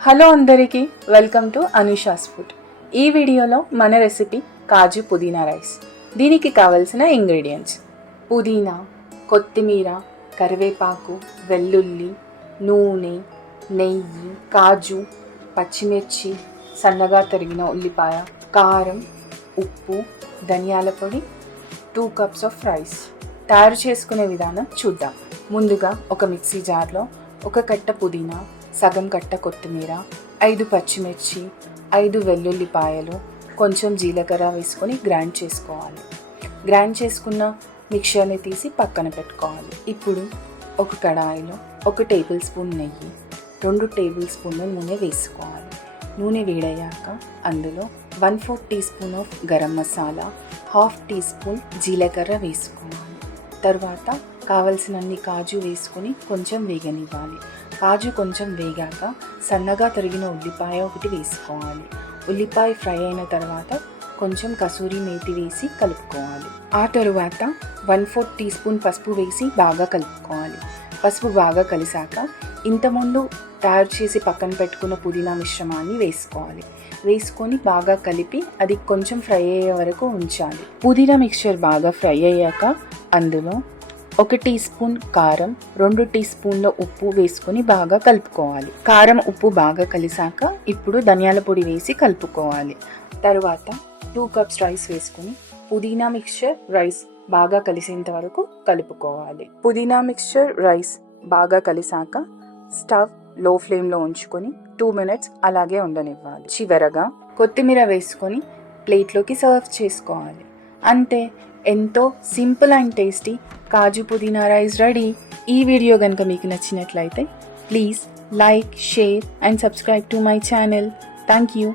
Hello అందరికీ, welcome to Anusha's food. ఈ వీడియోలో మన రెసిపీ కాజు పుదీనా రైస్. దీనికి కావలసిన ఇంగ్రీడియంట్స్: పుదీనా, కొత్తిమీర, కరివేపాకు, వెల్లుల్లి, నూనె, నెయ్యి, కాజు, పచ్చిమిర్చి, సన్నగా తరిగిన ఉల్లిపాయ, కారం, ఉప్పు, ధనియాల పొడి, 2 cups ఆఫ్ రైస్. తయారు చేసుకునే విధానం చూద్దాం. ముందుగా ఒక మిక్సీ జార్లో ఒక కట్ట పుదీనా, సగం కట్ట కొత్తిమీర, 5 పచ్చిమిర్చి, 5 వెల్లుల్లిపాయలు, కొంచెం జీలకర్ర వేసుకొని గ్రైండ్ చేసుకోవాలి. గ్రైండ్ చేసుకున్న మిక్చర్ని తీసి పక్కన పెట్టుకోవాలి. ఇప్పుడు ఒక కడాయిలో 1 టేబుల్ స్పూన్ నెయ్యి, 2 టేబుల్ స్పూన్ల నూనె వేసుకోవాలి. నూనె వేడయ్యాక అందులో 1/4 teaspoon of garam masala, 1/2 teaspoon జీలకర్ర వేసుకోవాలి. తర్వాత కావలసినన్ని కాజు వేసుకొని కొంచెం వేగనివ్వాలి. కాజు కొంచెం వేగాక సన్నగా తరిగిన ఉల్లిపాయ ఒకటి వేసుకోవాలి. ఉల్లిపాయ ఫ్రై అయిన తర్వాత కొంచెం కసూరి మేతి వేసి కలుపుకోవాలి. ఆ తరువాత 1/4 టీ స్పూన్ పసుపు వేసి బాగా కలుపుకోవాలి. పసుపు బాగా కలిసాక ఇంతకుముందు తయారు చేసి పక్కన పెట్టుకున్న పుదీనా మిశ్రమాన్ని వేసుకోవాలి. వేసుకొని బాగా కలిపి అది కొంచెం ఫ్రై అయ్యే వరకు ఉంచాలి. పుదీనా మిక్చర్ బాగా ఫ్రై అయ్యాక అందులో 1 టీ స్పూన్ కారం, 2 టీ స్పూన్ల ఉప్పు వేసుకొని బాగా కలుపుకోవాలి. కారం, ఉప్పు బాగా కలిసాక ఇప్పుడు ధనియాల పొడి వేసి కలుపుకోవాలి. తర్వాత 2 cups రైస్ వేసుకొని పుదీనా మిక్చర్, రైస్ బాగా కలిసేంత వరకు కలుపుకోవాలి. పుదీనా మిక్చర్, రైస్ బాగా కలిసాక స్టవ్ లో ఫ్లేమ్లో ఉంచుకొని 2 minutes అలాగే ఉండనివ్వాలి. చివరగా కొత్తిమీర వేసుకొని ప్లేట్లోకి సర్వ్ చేసుకోవాలి. అంతే, ఎంతో సింపుల్ అండ్ టేస్టీ కాజు పుదీనా రైస్ రెడీ. ఈ వీడియో కనుక మీకు నచ్చినట్లయితే please like, share and subscribe to my channel. Thank you.